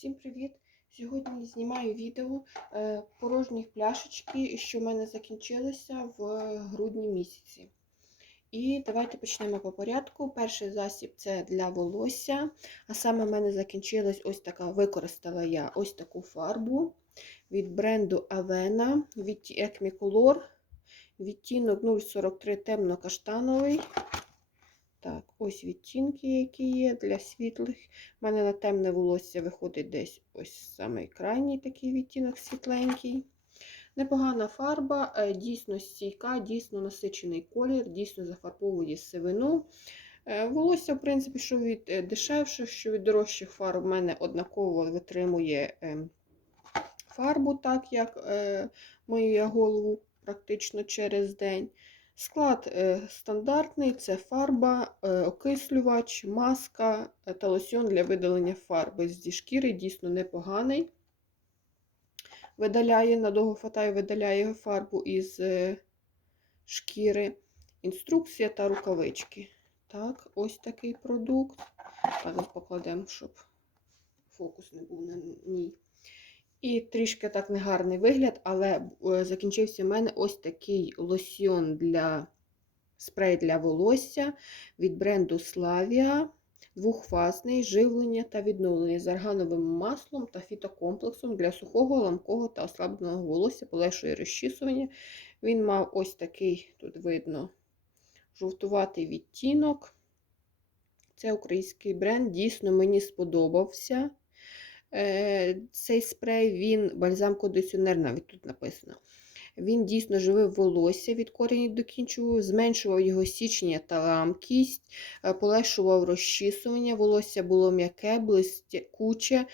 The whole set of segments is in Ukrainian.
Всім привіт! Сьогодні знімаю відео е, порожні пляшечки, що в мене закінчилися в грудні місяці. І давайте почнемо по порядку. Перший засіб це для волосся. А саме в мене закінчилась ось така, використала я ось таку фарбу від бренду Avena від Acme Color. Відтінок 043 темно-каштановий. Так, ось відтінки, які є для світлих. У мене на темне волосся виходить десь ось самий крайній такий відтінок світленький. Непогана фарба, е, дійсно стійка, дійсно насичений колір, дійсно зафарбовує сивину. Е, Волосся, в принципі, що від е, дешевших, що від дорожчих фарб, в мене однаково витримує ем, фарбу, так як мою я голову практично через день. Склад е, стандартний: це фарба, е, окислювач, маска та лосьон для видалення фарби зі шкіри, дійсно непоганий. Видаляє, надовго хватає, видаляє фарбу із е, шкіри. Інструкція та рукавички. Так, ось такий продукт. Зараз покладемо, щоб фокус не був на ній. І трішки так негарний вигляд, але е, закінчився в мене ось такий лосьйон для спрей для волосся від бренду Slavia. Двохфазний живлення та відновлення з аргановим маслом та фітокомплексом для сухого, ламкого та ослабленого волосся, полегшує розчісування. Він мав ось такий, тут видно, жовтуватий відтінок. Це український бренд, дійсно мені сподобався. Е, цей спрей, він бальзам-кондиціонер, навіть тут написано. Він дійсно живив волосся від корені до кінчу, зменшував його січення та ламкість, е, полегшував розчісування, волосся було м'яке, блискуче,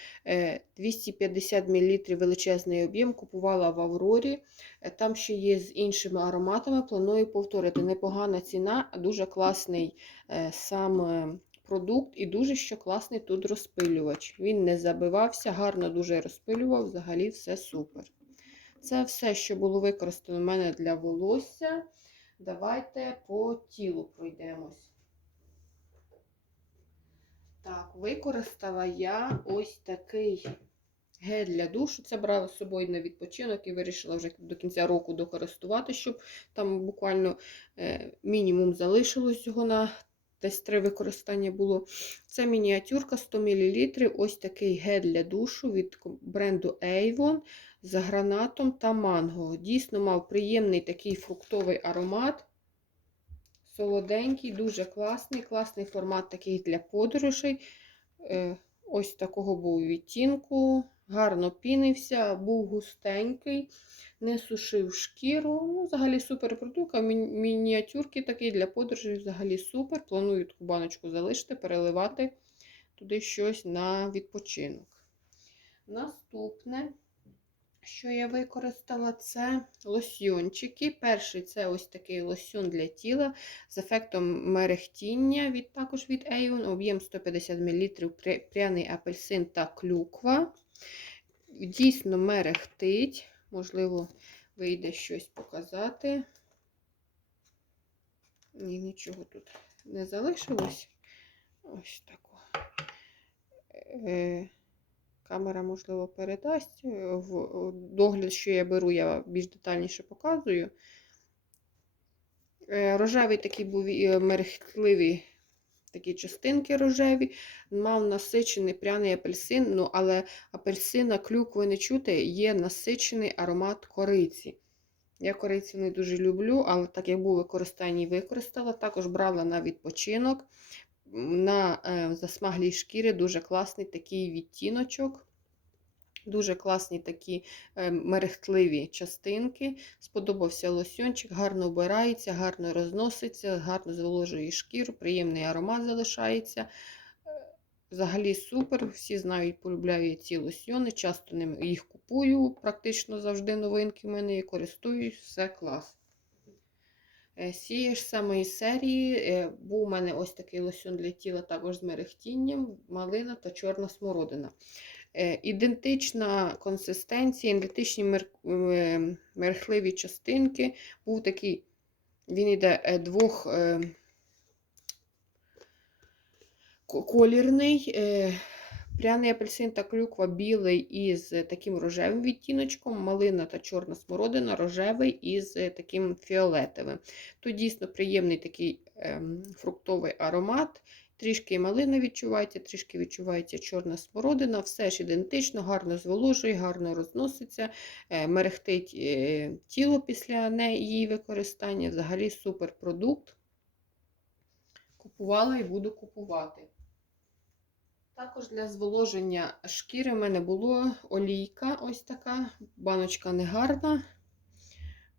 250 мл величезний об'єм, купувала в Аврорі. Е, Там ще є з іншими ароматами, планую повторити. Непогана ціна, дуже класний сам продукт і дуже що класний тут розпилювач. Він не забивався, гарно дуже розпилював, взагалі все супер. Це все, що було використано в мене для волосся. Давайте по тілу пройдемось. Так, використала я ось такий гель для душу. Це брала з собою на відпочинок і вирішила вже до кінця року докористувати, щоб там буквально е, мінімум залишилось його на десь три використання було. Це мініатюрка 100 мл. Ось такий гель для душу від бренду Avon з гранатом та манго. Дійсно мав приємний такий фруктовий аромат. Солоденький, дуже класний, класний формат такий для подорожей. Е, ось такого був відтінку. Гарно пінився, був густенький, не сушив шкіру. Ну, Взагалі супер продукт. А мініатюрки такий для подорожей взагалі супер. Планую таку баночку залишити, переливати туди щось на відпочинок. Наступне, що я використала, це лосьйончики. Перший це ось такий лосьон для тіла з ефектом мерехтіння, від, також від Avon, об'єм 150 мл, пряний апельсин та клюква. Дійсно мерехтить, можливо, вийде щось показати. Ні, нічого тут не залишилось. Ось тако. Е, камера, можливо, передасть. В догляд, що я беру, я більш детальніше показую. Е, рожевий такий був е, мерехтливий такі частинки рожеві, мав насичений пряний апельсин, ну, але апельсина, клюкви не чути, є насичений аромат кориці. Я корицю не дуже люблю, але так як був використаній, використала. Також брала на відпочинок. На е, засмаглій шкірі дуже класний такий відтіночок. Дуже класні такі е, мерехтливі частинки. Сподобався лосьончик, гарно обирається, гарно розноситься, гарно зволожує шкіру, приємний аромат залишається. Е, взагалі супер. Всі знають, полюбляю ці лосьони. Часто їх купую, практично завжди новинки в мене і користуюсь, все клас. З цієї ж самої серії був у мене ось такий лосьон для тіла, також з мерехтінням, малина та чорна смородина. Е, ідентична консистенція, ідентичні мер... Е, мерхливі частинки. Був такий, він йде е, двох колірний. Пряний апельсин та клюква білий із таким рожевим відтіночком, малина та чорна смородина рожевий із таким фіолетовим. Тут дійсно приємний такий ем, фруктовий аромат. Трішки малина відчувається, трішки відчувається чорна смородина, все ж ідентично, гарно зволожує, гарно розноситься, е, мерехтить е, тіло після її використання. Взагалі супер продукт. Купувала і буду купувати. Також для зволоження шкіри в мене була олійка ось така, баночка негарна.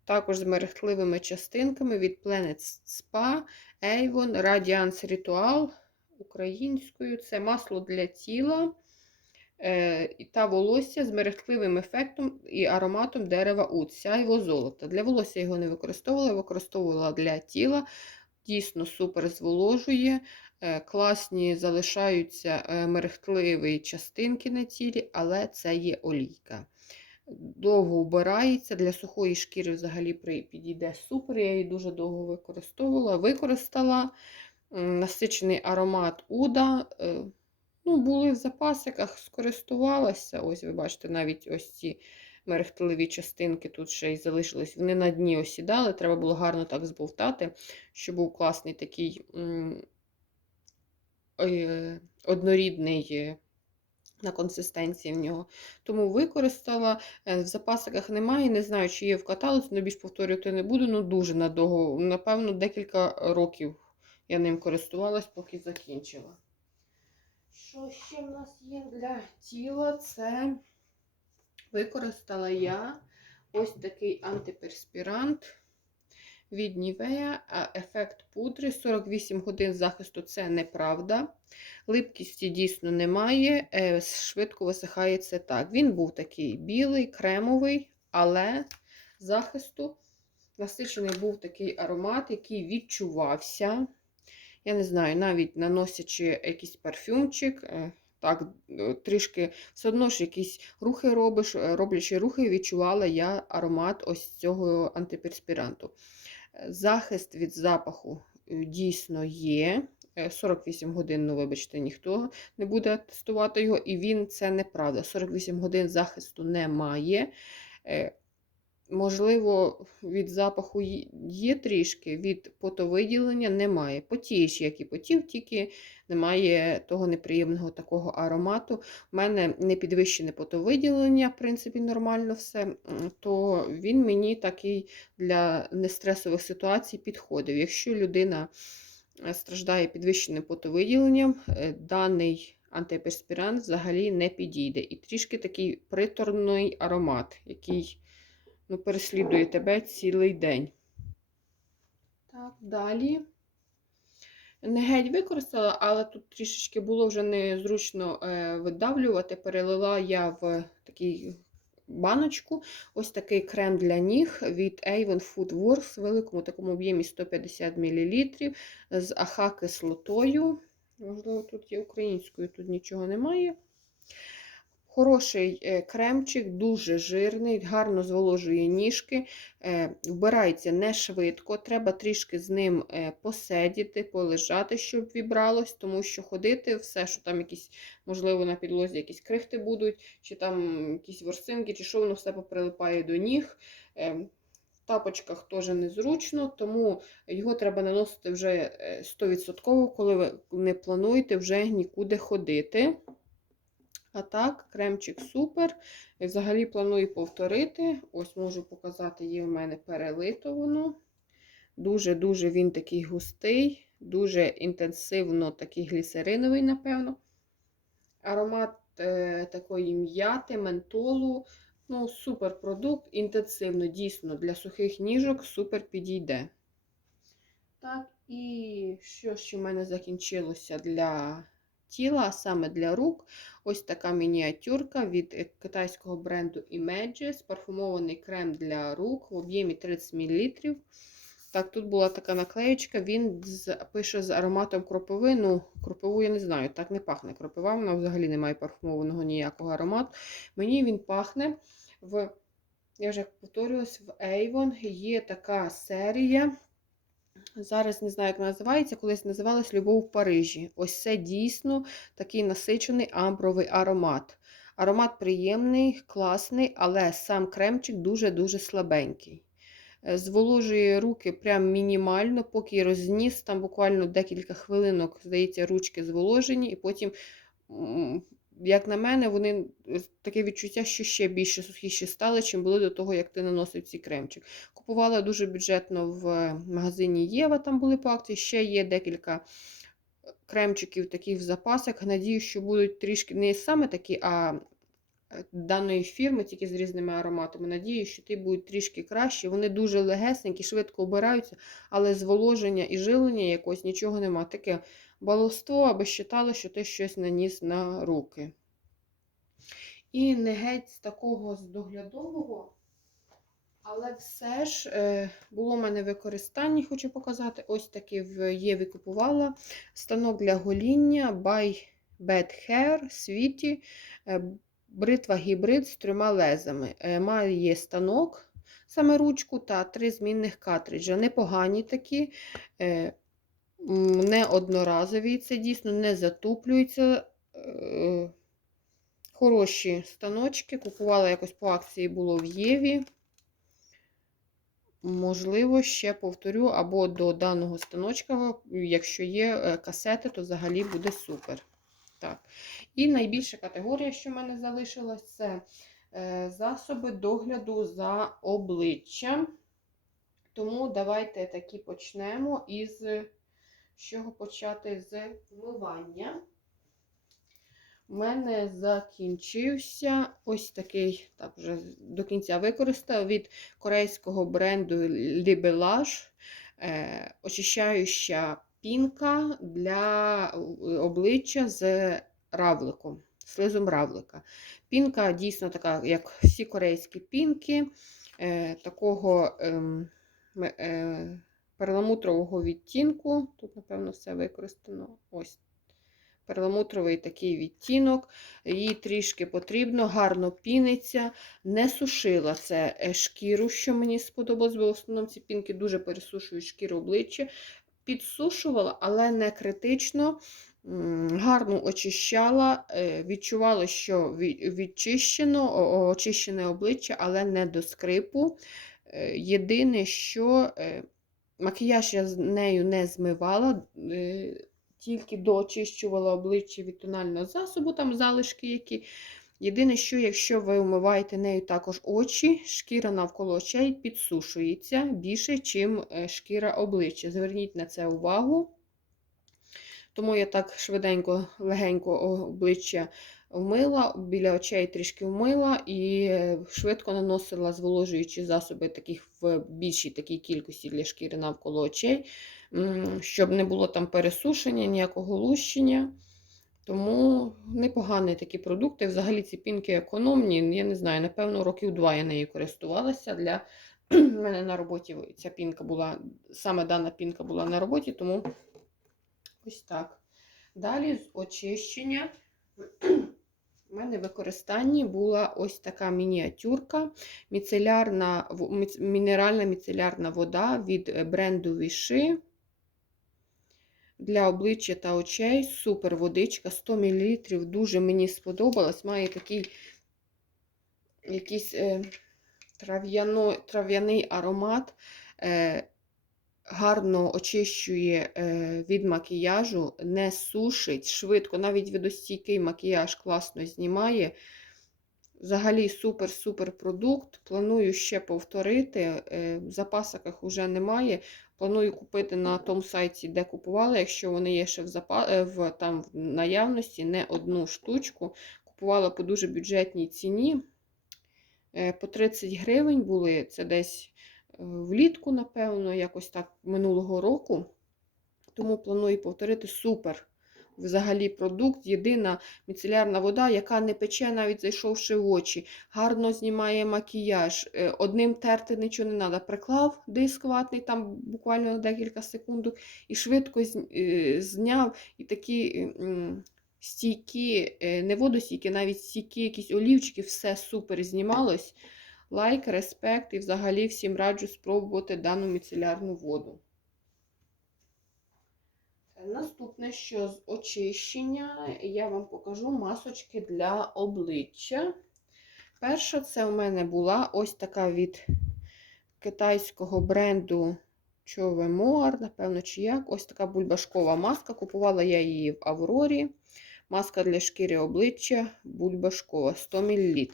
Також з мерехтливими частинками від Planet Spa, Avon, Radiance Ritual українською. Це масло для тіла е, та волосся з мерехтливим ефектом і ароматом дерева ут, сяйво золота. Для волосся його не використовувала, використовувала для тіла. Дійсно супер зволожує. Е, Класні залишаються е, мерехтливі частинки на тілі, але це є олійка. Довго вбирається, для сухої шкіри взагалі підійде супер. Я її дуже довго використовувала. Використала насичений аромат Уда. е, Ну, були в запасиках, скористувалася. Ось, ви бачите, навіть ось ці мерехтливі частинки тут ще й залишились. Вони на дні осідали, треба було гарно так збовтати, щоб був класний такий е, однорідний на консистенції в нього. Тому використала. Е, В запасиках немає, не знаю, чи є в каталозі, але більш повторювати не буду. Ну, дуже надовго, напевно, декілька років я ним користувалась, поки закінчила. Що ще в нас є для тіла? Це використала я ось такий антиперспірант від а ефект пудри. 48 годин захисту це неправда. Липкісті дійсно немає, е, швидко висихає це так. Він був такий білий, кремовий, але захисту насичений був такий аромат, який відчувався. Я не знаю, навіть наносячи якийсь парфюмчик, е, так, е, трішки все одно ж якісь рухи робиш, е, роблячи рухи, відчувала я аромат ось цього антиперспіранту. Захист від запаху дійсно є. Е, 48 годин, ну, вибачте, ніхто не буде тестувати його, і він це неправда. 48 годин захисту немає. Можливо, від запаху є трішки, від потовиділення немає. Потієш, як і потів, тільки немає того неприємного такого аромату. У мене не підвищене потовиділення, в принципі, нормально все. То він мені такий для нестресових ситуацій підходив. Якщо людина е, страждає підвищеним потовиділенням, е, даний антиперспірант взагалі не підійде. І трішки такий приторний аромат, який ну, переслідує тебе цілий день. Так, далі. Не геть використала, але тут трішечки було вже незручно е, видавлювати. Перелила я в такий баночку ось такий крем для ніг від Avon Food Works в великому такому об'ємі 150 мл з АХ-кислотою. Можливо, тут є українською, тут нічого немає. Хороший е, кремчик, дуже жирний, гарно зволожує ніжки, е, вбирається не швидко, треба трішки з ним е, посидіти, полежати, щоб вібралось, тому що ходити, все, що там якісь, можливо, на підлозі якісь крихти будуть, чи там якісь ворсинки, чи що воно все поприлипає до ніг. В тапочках теж незручно, тому його треба наносити вже е, 100%, коли ви не плануєте вже нікуди ходити. А так, кремчик супер. І взагалі планую повторити. Ось можу показати, є в мене перелито воно. Дуже-дуже він такий густий, дуже інтенсивно такий глісериновий, напевно. Аромат е, такої м'яти, ментолу. Ну, супер продукт, інтенсивно, дійсно, для сухих ніжок супер підійде. Так, і що ще в мене закінчилося для тіла, саме для рук. Ось така мініатюрка від е, китайського бренду Images, парфумований крем для рук в об'ємі 30 мл. Так, тут була така наклеєчка, він з, пише з ароматом кропиви. Ну, кропиву я не знаю, так не пахне кропива, вона взагалі не має парфумованого ніякого аромату. Мені він пахне в, я вже повторювалась, в Avon є така серія Зараз не знаю, як називається, колись називалась Любов в Парижі. Ось це дійсно такий насичений амбровий аромат. Аромат приємний, класний, але сам кремчик дуже-дуже слабенький. Е, Зволожує руки прям мінімально, поки розніс, там буквально декілька хвилинок, здається, ручки зволожені, і потім, як на мене, вони е, таке відчуття, що ще більше сухіші стали, чим були до того, як ти наносив цей кремчик. Купувала дуже бюджетно в магазині Єва, там були по акції. Ще є декілька кремчиків таких в запасах. Надію, що будуть трішки не саме такі, а е, даної фірми, тільки з різними ароматами. Надію, що ті будуть трішки кращі. Вони дуже легесенькі, швидко обираються, але зволоження і жилення якось нічого нема. Таке баловство, аби считали, що ти щось наніс на руки. І не геть з такого з доглядового. Але все ж е, було в мене використання, хочу показати. Ось таки в Єві купувала станок для гоління by Bad Hair Світі. Е, бритва гібрид з трьома лезами. Е, має станок, саме ручку та три змінних картриджа. Непогані такі, не одноразові. Це дійсно не затуплюється. Е, хороші станочки. Купувала якось по акції було в Єві. Можливо, ще повторю, або до даного станочка, якщо є е, касети, то взагалі буде супер. Так. І найбільша категорія, що в мене залишилась, це е, засоби догляду за обличчям. Тому давайте таки почнемо із з чого почати з вмивання. У мене закінчився ось такий, так, вже до кінця використав від корейського бренду Libelage е, очищаюча пінка для обличчя з равликом, слизом равлика. Пінка дійсно така, як всі корейські пінки, е, такого ем, е, перламутрового відтінку. Тут, напевно, все використано. Ось перламутровий такий відтінок, їй трішки потрібно, гарно піниться, не сушила це е, шкіру, що мені сподобалось, бо в основному ці пінки дуже пересушують шкіру обличчя. Підсушувала, але не критично. Гарно очищала, е, відчувала, що відчищено, очищене обличчя, але не до скрипу. Е, єдине, що макіяж я з нею не змивала, тільки доочищувала обличчя від тонального засобу, там залишки які. Єдине, що якщо ви вмиваєте нею також очі, шкіра навколо очей підсушується більше, ніж е, шкіра обличчя. Зверніть на це увагу. Тому я так швиденько, легенько обличчя вмила, біля очей трішки вмила і швидко наносила зволожуючі засоби таких в більшій такій кількості для шкіри навколо очей щоб не було там пересушення, ніякого лущення. Тому непогані такі продукти. Взагалі ці пінки економні. Я не знаю, напевно, років два я нею користувалася. Для У мене на роботі ця пінка була, саме дана пінка була на роботі, тому ось так. Далі з очищення. У мене в використанні була ось така мініатюрка, міцелярна, мінеральна міцелярна вода від е, бренду Віши для обличчя та очей. Супер водичка, 100 мл. Дуже мені сподобалось. Має такий якийсь е, трав'яний аромат. Е, Гарно очищує е, від макіяжу, не сушить швидко, навіть відостійкий макіяж класно знімає. Взагалі супер-супер продукт. Планую ще повторити. Е, в запасиках вже немає. Планую купити на тому сайті, де купувала, якщо вони є ще в запас... Е, в, там, в наявності, не одну штучку. Купувала по дуже бюджетній ціні. По 30 гривень були. Це десь влітку, напевно, якось так минулого року. Тому планую повторити супер взагалі продукт, єдина міцелярна вода, яка не пече, навіть зайшовши в очі. Гарно знімає макіяж. Е, одним терти нічого не треба. Приклав диск ватний, там буквально на декілька секунд, і швидко е, зняв і такі. Стійкі, е, не водостійкі, навіть стійкі якісь олівчики, все супер знімалось. Лайк, респект і взагалі всім раджу спробувати дану міцелярну воду. Наступне, що з очищення, я вам покажу масочки для обличчя. Перша це у мене була ось така від китайського бренду Човемуар, напевно, чи як. Ось така бульбашкова маска. Купувала я її в Аврорі. Маска для шкіри обличчя бульбашкова 100 мл.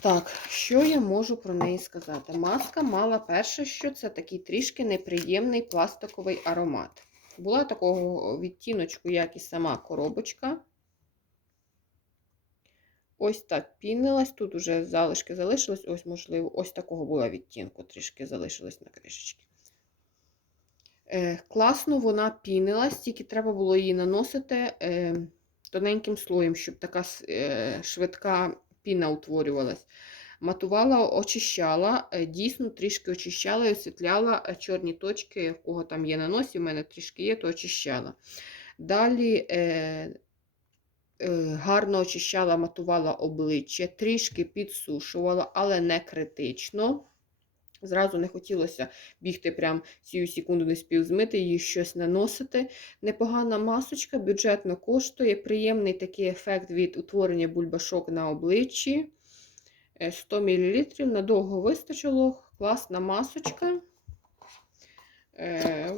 Так, що я можу про неї сказати? Маска мала перше, що це такий трішки неприємний пластиковий аромат. Була такого відтіночку, як і сама коробочка. Ось так пінилась. Тут уже залишки залишились. Ось, можливо, ось такого була відтінку, трішки залишилось на кришечці. Е, класно вона пінилась, тільки треба було її наносити е, тоненьким слоєм, щоб така е, швидка піна утворювалась. Матувала, очищала, е, дійсно трішки очищала і освітляла е, чорні точки, в кого там є на носі, в мене трішки є, то очищала. Далі е, е, гарно очищала, матувала обличчя, трішки підсушувала, але не критично. Зразу не хотілося бігти прям цю секунду не спів змити, її щось наносити. Непогана масочка, бюджетно коштує, приємний такий ефект від утворення бульбашок на обличчі. Е, 100 мл, надовго вистачило, класна масочка. Е,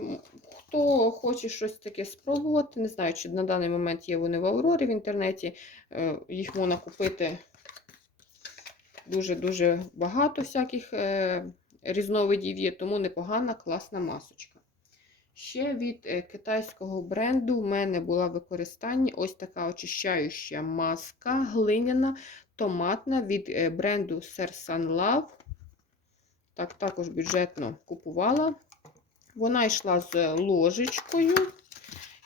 Хто хоче щось таке спробувати, не знаю, чи на даний момент є вони в Аврорі в інтернеті, е, їх можна купити дуже-дуже багато всяких е, різновидів є, тому непогана класна масочка. Ще від е, китайського бренду в мене була в використанні ось така очищаюча маска глиняна, томатна від е, бренду Sersan Love. Так, також бюджетно купувала. Вона йшла з ложечкою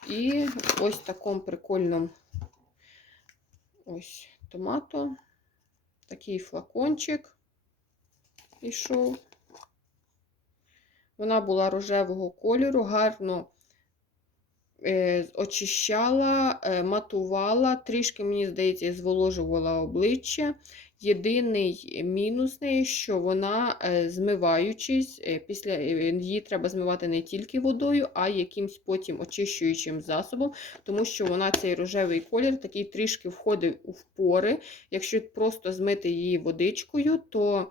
і ось такому прикольному ось томато. Такий флакончик ішов. Вона була рожевого кольору, гарно е, очищала, е, матувала, трішки, мені здається, зволожувала обличчя. Єдиний мінус неї, що вона, е, змиваючись, після її треба змивати не тільки водою, а якимсь потім очищуючим засобом, тому що вона цей рожевий колір такий трішки входить у пори. Якщо просто змити її водичкою, то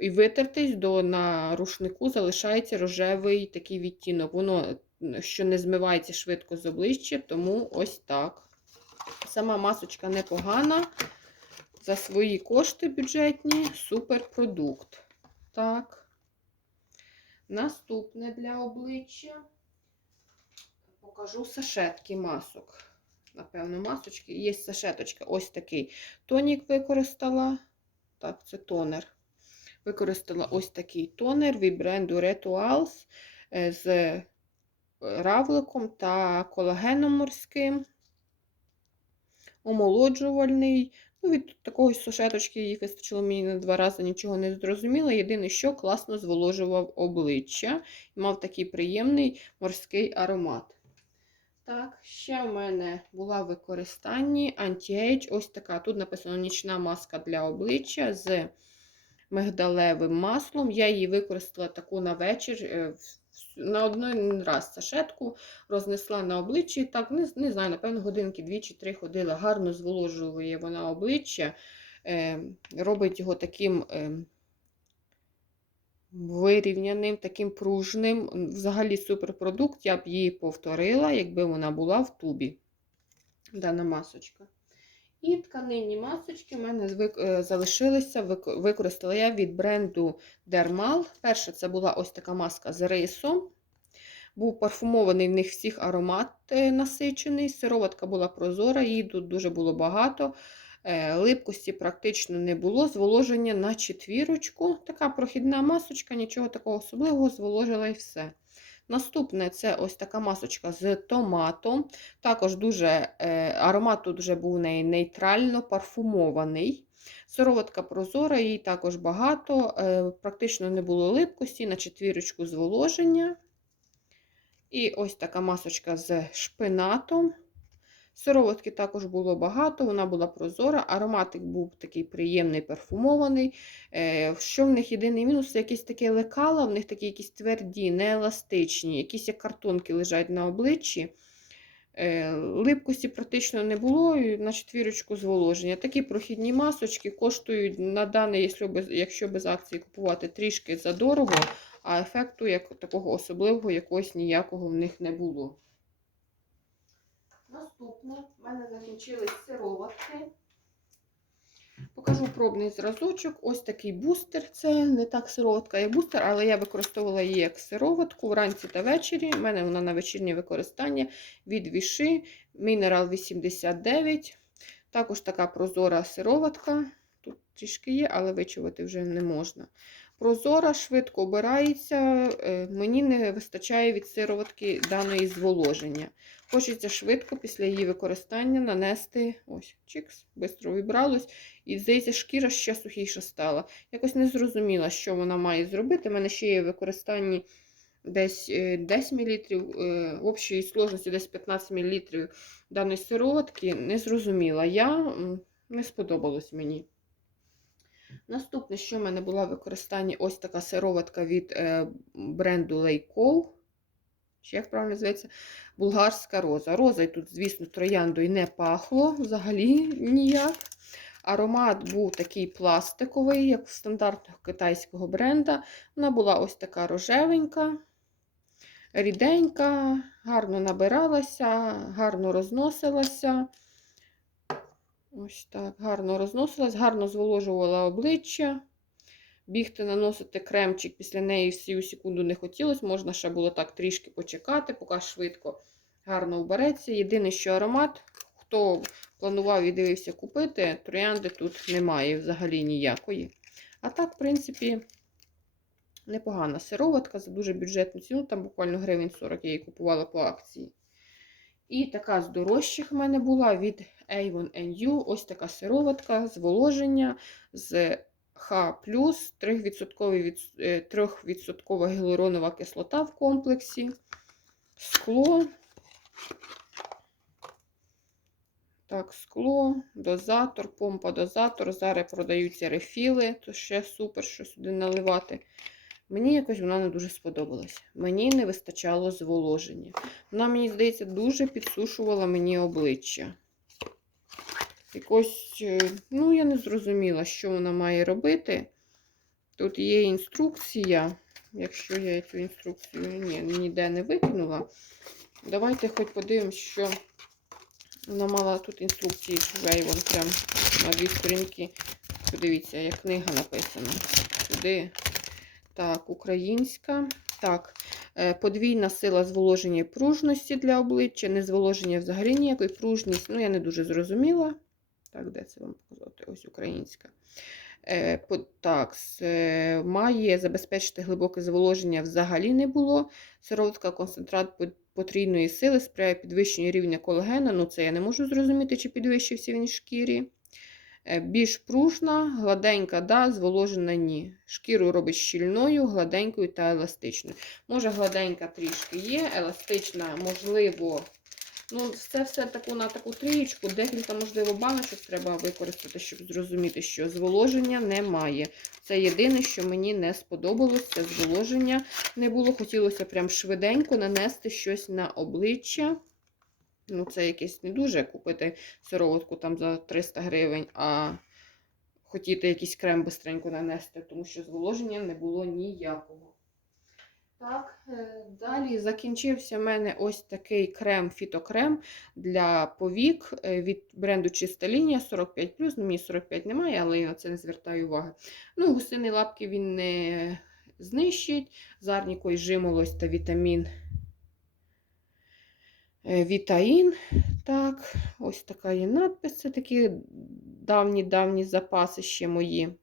і витертись до на рушнику залишається рожевий такий відтінок. Воно що не змивається швидко з обличчя, тому ось так. Сама масочка непогана. За свої кошти бюджетні суперпродукт. Так. Наступне для обличчя. Покажу сашетки масок. Напевно, масочки. Є сашеточка. Ось такий тонік використала. Так, це тонер. Використала ось такий тонер від бренду Rituals е, з равликом та колагеном морським. Омолоджувальний. Ну, Від такої сушеточки її вистачило мені на два рази, нічого не зрозуміло. Єдине, що класно зволожував обличчя і мав такий приємний морський аромат. Так, ще в мене була в використанні Anti-Age. Ось така. Тут написано нічна маска для обличчя з мигдалевим маслом. Я її використала таку на вечір. е, На один раз сашетку рознесла на обличчі. Так, не, не знаю, напевно, годинки дві чи три ходила. Гарно зволожує вона обличчя, е, робить його таким е, вирівняним, таким пружним. Взагалі суперпродукт. Я б її повторила, якби вона була в тубі. Дана масочка. І тканинні масочки в мене е, залишилися, використала я від бренду Dermal. Перша це була ось така маска з рисом. Був парфумований в них всіх аромат е, насичений. Сироватка була прозора, її тут дуже було багато. Е, Липкості практично не було. Зволоження на четвірочку. Така прохідна масочка, нічого такого особливого, зволожила і все. Наступне це ось така масочка з томатом. Також дуже е, аромат тут вже був неї нейтрально парфумований. Сироватка прозора, її також багато, е, практично не було липкості, на четвірочку зволоження. І ось така масочка з шпинатом. Сироватки також було багато, вона була прозора, ароматик був такий приємний, парфумований. Е, Що в них єдиний мінус, це якісь таке лекала, в них такі якісь тверді, нееластичні, якісь як картонки лежать на обличчі. Е, Липкості практично не було, на четвірочку зволоження. Такі прохідні масочки коштують на даний, якщо без, якщо без акції купувати, трішки задорого, а ефекту як такого особливого якогось ніякого в них не було. Наступне в мене закінчились сироватки. Покажу пробний зразочок. Ось такий бустер. Це не так сироватка, як бустер, але я використовувала її як сироватку вранці та ввечері. У мене вона на вечірнє використання від віши Mineral 89. Також така прозора сироватка. Тут трішки є, але вичувати вже не можна. Прозора, швидко обирається. Е, Мені не вистачає від сироватки даної зволоження. Хочеться швидко після її використання нанести ось, чикс, швидко вибралось. І, здається, шкіра ще сухіша стала. Якось не зрозуміла, що вона має зробити. У мене ще є в використанні десь е, 10 мл, в общій сложності десь 15 мл даної сироватки. Не зрозуміла. Я не сподобалось мені. Наступне, що в мене була в використанні, ось така сироватка від е, бренду Лейкол. Чи як правильно називається? Булгарська роза. Роза тут, звісно, трояндою не пахло взагалі ніяк. Аромат був такий пластиковий, як в стандартного китайського бренда. Вона була ось така рожевенька, ріденька, гарно набиралася, гарно розносилася. Ось так, гарно розносилась, гарно зволожувала обличчя. Бігти, наносити кремчик після неї всю секунду не хотілося. Можна ще було так трішки почекати, поки швидко гарно вбереться. Єдине, що аромат, хто планував і дивився купити, троянди тут немає взагалі ніякої. А так, в принципі, непогана сироватка за дуже бюджетну ціну, там буквально гривень 40 я її купувала по акції. І така з дорожчих в мене була від Avon NU. Ось така сироватка, зволоження з Х+, 3% від, е, 3% гіалуронова кислота в комплексі, скло. Так, скло, дозатор, помпа-дозатор. Зараз продаються рефіли, то ще супер, що сюди наливати. Мені якось вона не дуже сподобалась. Мені не вистачало зволоження. Вона, мені здається, дуже підсушувала мені обличчя. Якось, е, ну, я не зрозуміла, що вона має робити. Тут є інструкція. Якщо я цю інструкцію ні, ніде не викинула, давайте хоч подивимось, що вона мала тут інструкції вже вон прям на дві сторінки. Подивіться, як книга написана. Сюди. Так, українська. Так, е, подвійна сила зволоження і пружності для обличчя. Не зволоження взагалі ніякої пружність. Ну, я не дуже зрозуміла. Так, де це вам показати? Ось українська. Е, по- Так, е, має забезпечити глибоке зволоження взагалі не було. Сироватка концентрат по- потрійної сили сприяє підвищенню рівня колагена. Ну, це я не можу зрозуміти, чи підвищився він в шкірі. Е, Більш пружна, гладенька, да, зволожена ні. Шкіру робить щільною, гладенькою та еластичною. Може, гладенька трішки є, еластична, можливо. Ну, це все таку на таку трієчку, декілька, можливо, баночок треба використати, щоб зрозуміти, що зволоження немає. Це єдине, що мені не сподобалось, це зволоження не було. Хотілося прям швиденько нанести щось на обличчя. Ну, це якесь не дуже купити сироватку там за 300 гривень, а хотіти якийсь крем бистренько нанести, тому що зволоження не було ніякого. Так, е, далі закінчився в мене ось такий крем фітокрем для повік е, від бренду Чиста лінія 45. Ну, мені 45 немає, але я на це не звертаю уваги. Ну, гусині лапки він не знищить. Зарнікою жимолость та вітамін е, Вітаїн. Так, ось така є надпис. Це такі давні-давні запаси ще мої.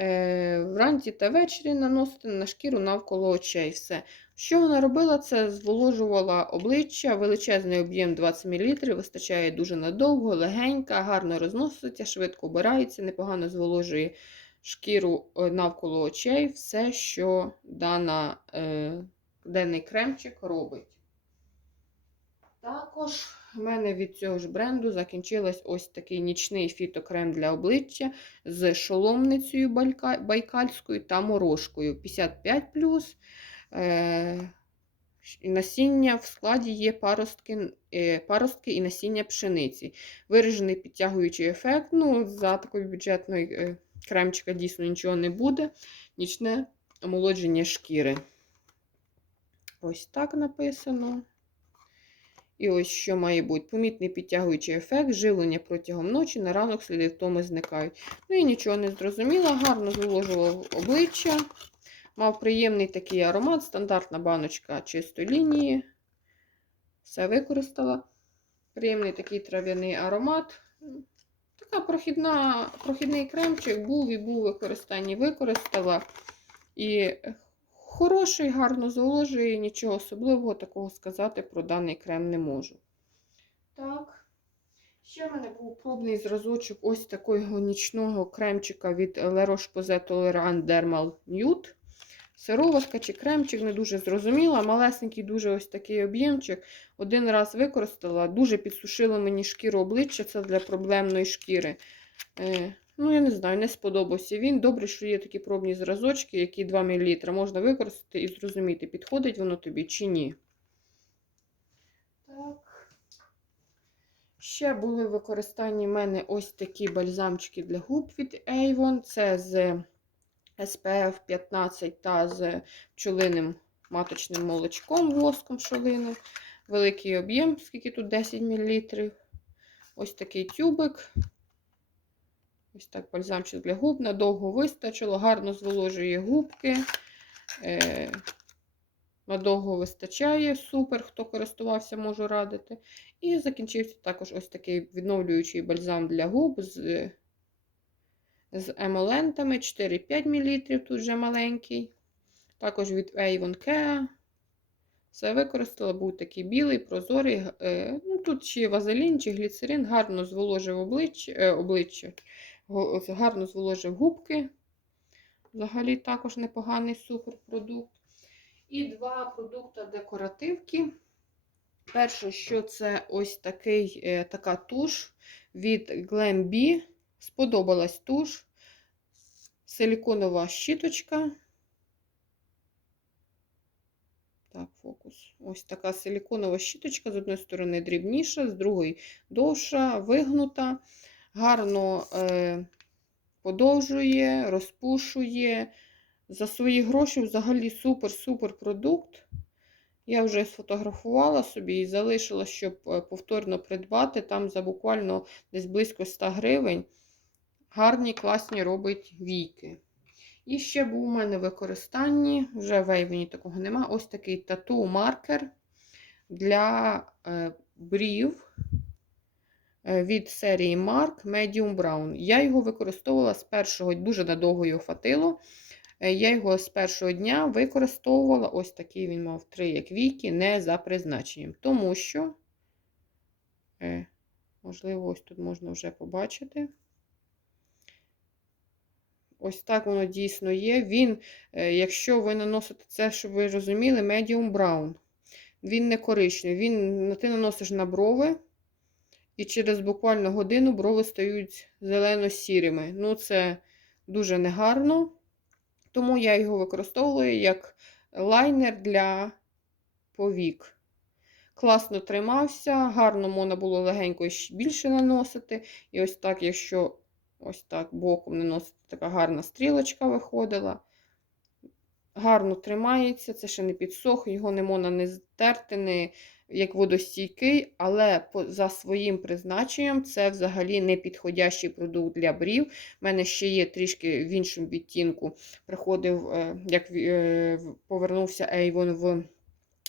Е, Вранці та ввечері наносити на шкіру навколо очей. Все. Що вона робила? Це зволожувала обличчя, величезний об'єм 20 мл, вистачає дуже надовго, легенька, гарно розноситься, швидко обирається, непогано зволожує шкіру е, навколо очей. Все, що дана, е, денний кремчик робить. Також в мене від цього ж бренду закінчилась ось такий нічний фітокрем для обличчя з шоломницею байкальською та морошкою 55 Е, насіння в складі є паростки, е, паростки і насіння пшениці. Виражений підтягуючий ефект. Ну, за такої бюджетної е, кремчика дійсно нічого не буде. Нічне омолодження шкіри. Ось так написано. І ось що має бути. Помітний підтягуючий ефект, живлення протягом ночі, на ранок сліди втоми зникають. Ну і нічого не зрозуміла, гарно зволожував обличчя. Мав приємний такий аромат, стандартна баночка чистої лінії. Все використала. Приємний такий трав'яний аромат. Така прохідна, прохідний кремчик був і був використанні, використала. І хороший, гарно зволожує, нічого особливого такого сказати про даний крем не можу. Так. Ще в мене був пробний зразочок ось такого нічного кремчика від La Roche-Posay Tolerant Dermal Nude. Сироватка чи кремчик, не дуже зрозуміла. Малесенький, дуже ось такий об'ємчик. Один раз використала, дуже підсушило мені шкіру обличчя, це для проблемної шкіри. Ну, я не знаю, не сподобався він. Добре, що є такі пробні зразочки, які 2 мл можна використати і зрозуміти, підходить воно тобі чи ні. Так. Ще були в використанні в мене ось такі бальзамчики для губ від Avon. Це з SPF 15 та з пчолиним маточним молочком, воском пчолини. Великий об'єм, скільки тут 10 мл. Ось такий тюбик. Ось так бальзамчик для губ. Надовго вистачило, гарно зволожує губки. Е, Надовго вистачає, супер, хто користувався, можу радити. І закінчився також ось такий відновлюючий бальзам для губ з з емолентами 4-5 мл, тут вже маленький. Також від Avon Kea. Все використала, був такий білий, прозорий. Е, ну, Тут чи вазелін, чи гліцерин, гарно зволожив обличчя, е, обличчя го- гарно зволожив губки. Взагалі також непоганий суперпродукт. І два продукти декоративки. Перше, що це ось такий, е, така туш від Glam B. Сподобалась туш. Силіконова щіточка. Так, фокус. Ось така силіконова щіточка. З одної сторони дрібніша, з другої довша, вигнута, гарно е, подовжує, розпушує. За свої гроші взагалі супер-супер продукт. Я вже сфотографувала собі і залишила, щоб е, повторно придбати. Там за буквально десь близько 100 гривень. Гарні, класні робить війки. І ще був у мене в використанні, вже в Ейвені такого нема. Ось такий тату-маркер для е, брів від серії Mark Medium Brown. Я його використовувала з першого, дуже надовго його хватило. Е, Я його з першого дня використовувала. Ось такий він мав три як віки, не за призначенням. Тому що, е, можливо, ось тут можна вже побачити. Ось так воно дійсно є. Він, е, якщо ви наносите це, щоб ви розуміли, medium brown. Він не коричневий. Він, ти наносиш на брови, і через буквально годину брови стають зелено-сірими. Ну, це дуже негарно. Тому я його використовую як лайнер для повік. Класно тримався, гарно можна було легенько більше наносити. І ось так, якщо ось так боком наносити, така гарна стрілочка виходила. Гарно тримається, це ще не підсох, його не можна не стерти, не як водостійкий, але по, за своїм призначенням це взагалі не підходящий продукт для брів. У мене ще є трішки в іншому відтінку. Приходив, е, як е, повернувся Avon в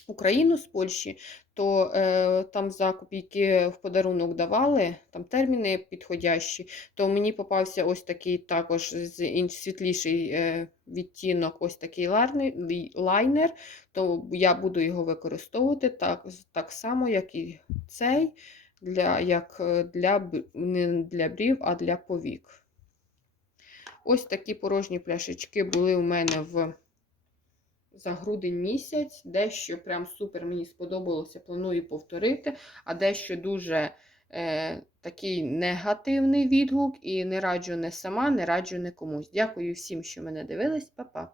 Україну з Польщі, то е, там за копійки в подарунок давали, там терміни підходящі, то мені попався ось такий також з інш, світліший е, відтінок, ось такий лайнер, то я буду його використовувати так, так само, як і цей, для, як е, для, не для брів, а для повік. Ось такі порожні пляшечки були у мене в за грудень місяць. Дещо прям супер мені сподобалося, планую повторити, а дещо дуже е, такий негативний відгук, і не раджу не сама, не раджу не комусь. Дякую всім, що мене дивились. Па-па!